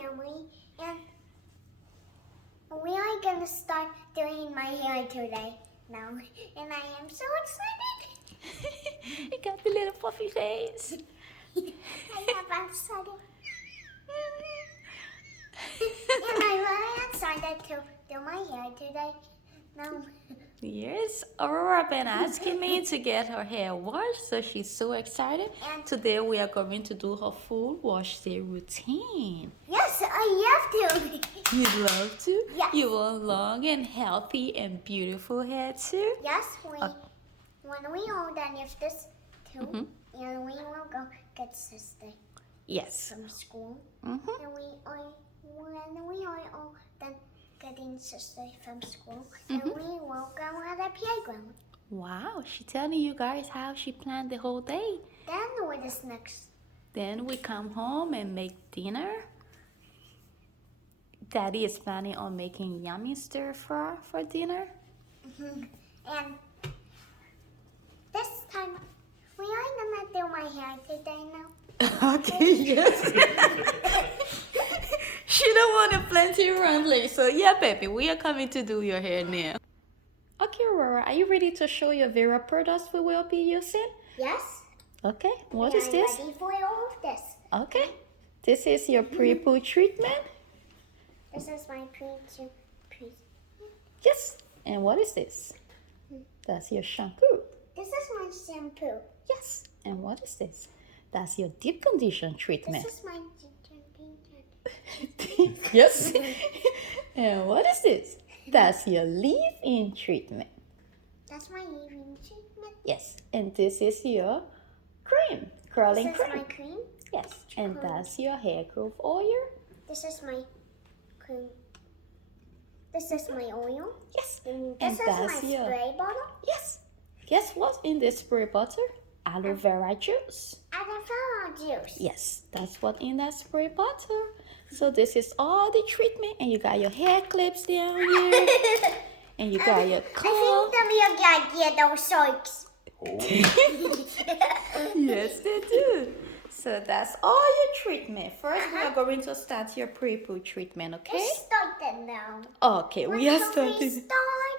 family, and we are gonna start doing my hair today now, and I am so excited. You got the little puffy face. I have excited. And I'm really excited to do my hair today. No. Yes, Aurora been asking me to get her hair washed, so she's so excited. And today we are going to do her full wash day routine. Yes, I love to. You'd love to? Yes. You want long and healthy and beautiful hair too? Yes, when we all done with this too, and we will go get sister Yes. from school. Mm-hmm. And when we are all done getting sister from school, and we will go on the playground. Wow, she telling you guys how she planned the whole day. Then what is next? Then we come home and make dinner. Daddy is planning on making yummy stir fry for dinner. And this time, we are gonna do my hair today now. Okay, yes. She don't want to plenty run late. So yeah, baby, we are coming to do your hair now. Okay, Aurora, are you ready to show your Vera products we will be using? Yes. Okay, what and is this? I'm ready for all of this. Okay, this is your pre-poo treatment. This is my pre. Yes, and what is this? That's your shampoo. This is my shampoo. Yes, and what is this? That's your deep condition treatment. This is my Yes. And what is this? That's your leave-in treatment. That's my leave-in treatment. Yes, and this is your cream, curling This is cream. my cream. Yes, and that's your hair growth oil. This is my cream. This is my oil. Yes, And and this is that's my your spray bottle. yes. Guess what's in this spray bottle? Aloe vera juice. Aloe vera juice. Yes, that's what in that spray bottle. So this is all the treatment, and you got your hair clips down here, and you got your comb. I think the those socks. Yes, they do. So that's all your treatment. First, we are going to start your pre-poo treatment, okay? Let's start that now. Okay, we are starting. Start.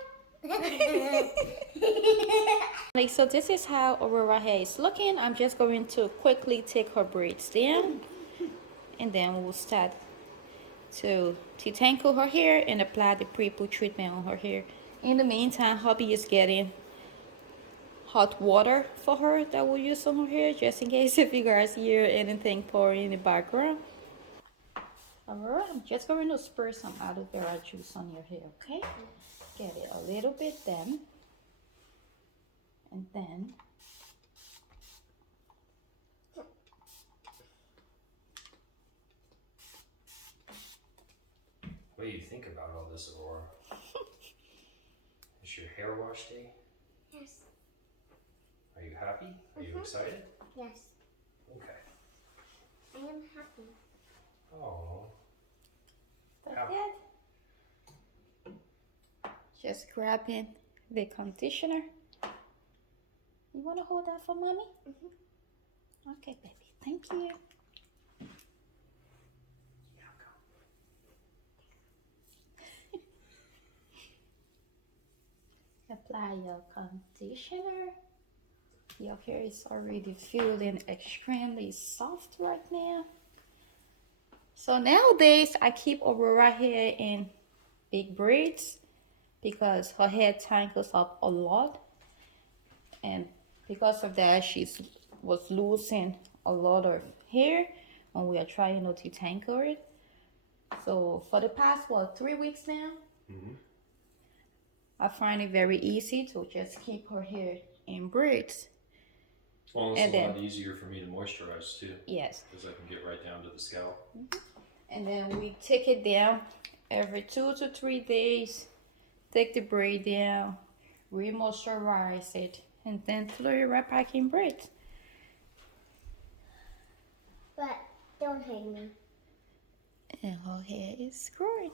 Like, so this is how Aurora hair is looking. I'm just going to quickly take her braids down, and then we'll start to detangle her hair and apply the pre-poo treatment on her hair. In the meantime, hubby is getting hot water for her that we'll use on her hair, just in case if you guys hear anything pouring in the background. Aurora, I'm just going to spray some aloe vera juice on your hair, okay? Get it a little bit then. And then what do you think about all this, Aurora? Is your hair wash day? Yes. Are you happy? Are you excited? Yes. Okay. I am happy. Oh. that's it. Just grabbing the conditioner. You want to hold that for mommy? Okay, baby. Thank you. Apply your conditioner. Your hair is already feeling extremely soft right now. So nowadays, I keep Aurora hair in big braids because her hair tangles up a lot. And because of that, she was losing a lot of hair when we are trying to detangle it. So for the past, 3 weeks now, I find it very easy to just keep her hair in braids. Well, it's a lot easier for me to moisturize too. Yes. Because I can get right down to the scalp. And then we take it down every 2 to 3 days. Take the braid down, re-moisturize it, and then throw it right back in braids. But don't hate me. And her hair is growing.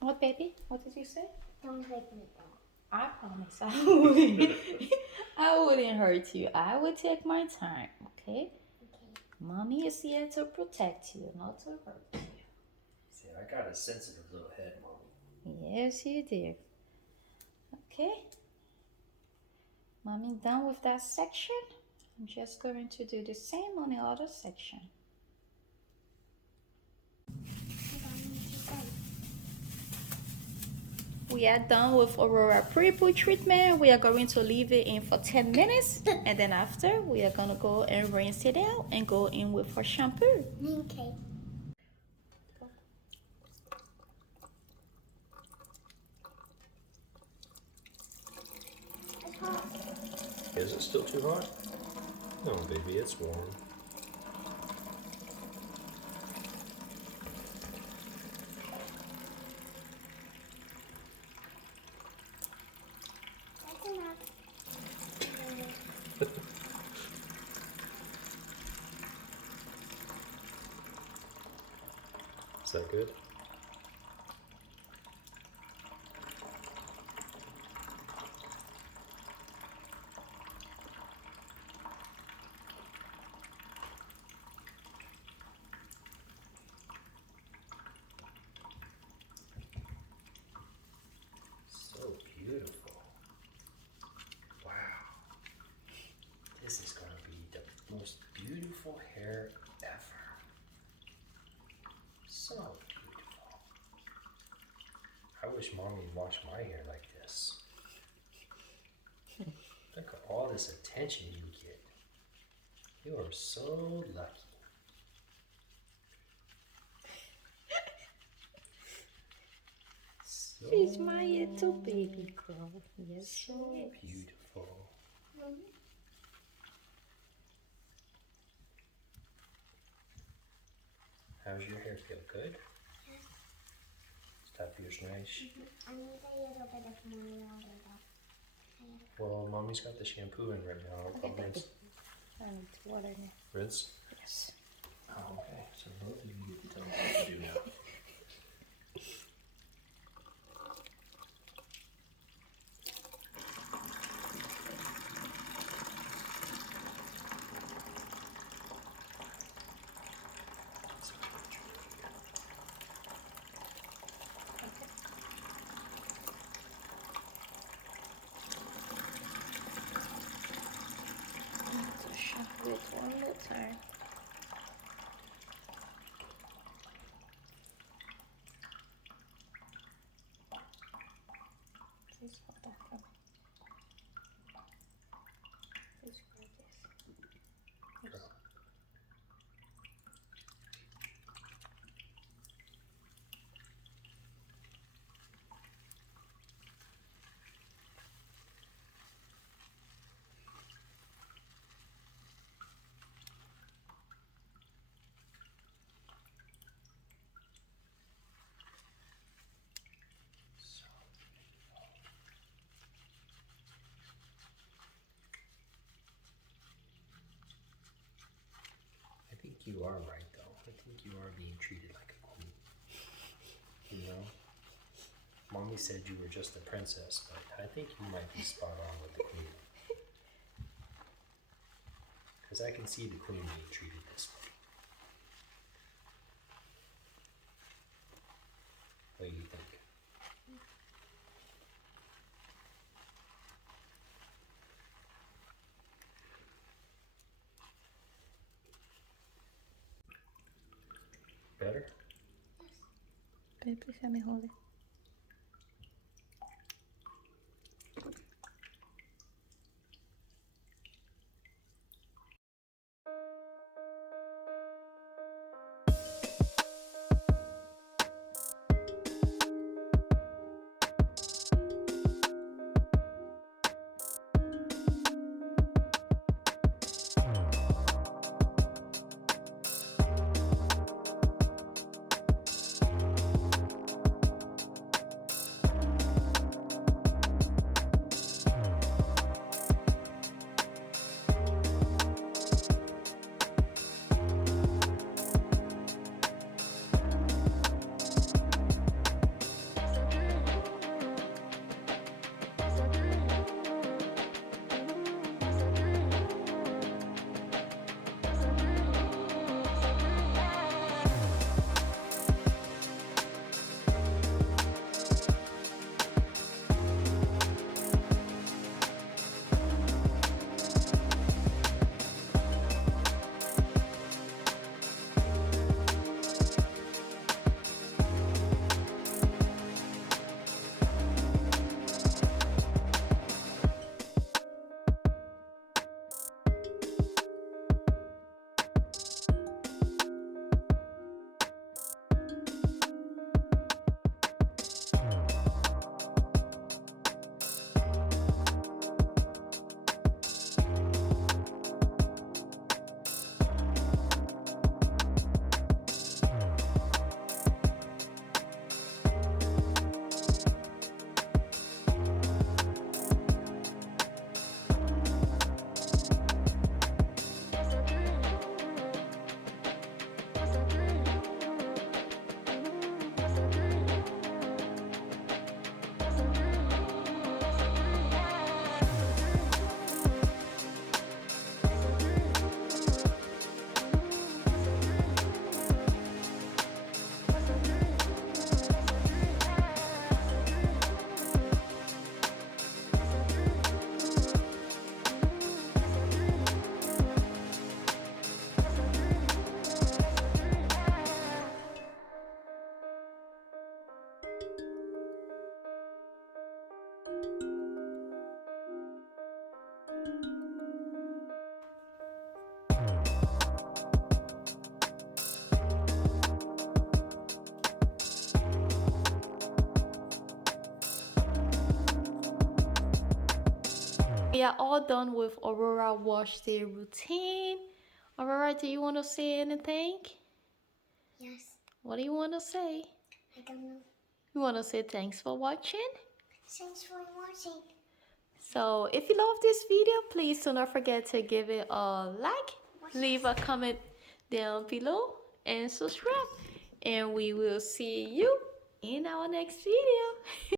What, baby? What did you say? Don't hurt me though. I promise I wouldn't. I wouldn't hurt you. I would take my time, okay? Mommy is here to protect you, not to hurt you. See, I got a sensitive little head, Mommy. Yes, you do. Okay. Mommy done with that section. I'm just going to do the same on the other section. We are done with Aurora Pre-poo treatment. We are going to leave it in for 10 minutes. And then after, we are going to go and rinse it out and go in with our shampoo. Okay. It's hot. Is it still too hot? No, baby, it's warm. That's enough. Is that good? So beautiful. Wow. This is going to be the most beautiful hair ever. So beautiful. I wish Mommy washed my hair like this. Look at all this attention you get. You are so lucky. So She's my little baby girl. Yes, she so is. beautiful. How's your hair feel? Good? Yes. That feels nice. I need a little bit of more water though. Well, Mommy's got the shampoo in right now. I'll rinse. I need water now. Rinse? Yes. Oh, okay. So both of you get to tell me what to do now. To shampoo it one more time. Please hold that for me. Please grab this. Yes. I think you are right, though. I think you are being treated like a queen. You know? Mommy said you were just a princess, but I think you might be spot on with the queen. Because I can see the queen being treated this way. What do you think? Better? Baby, let me hold it. We are all done with Aurora wash day routine. Aurora, do you want to say anything? Yes. What do you want to say? I don't know. You want to say thanks for watching? Thanks for watching. So if you love this video, please do not forget to give it a like, leave a comment down below, and subscribe. And we will see you in our next video.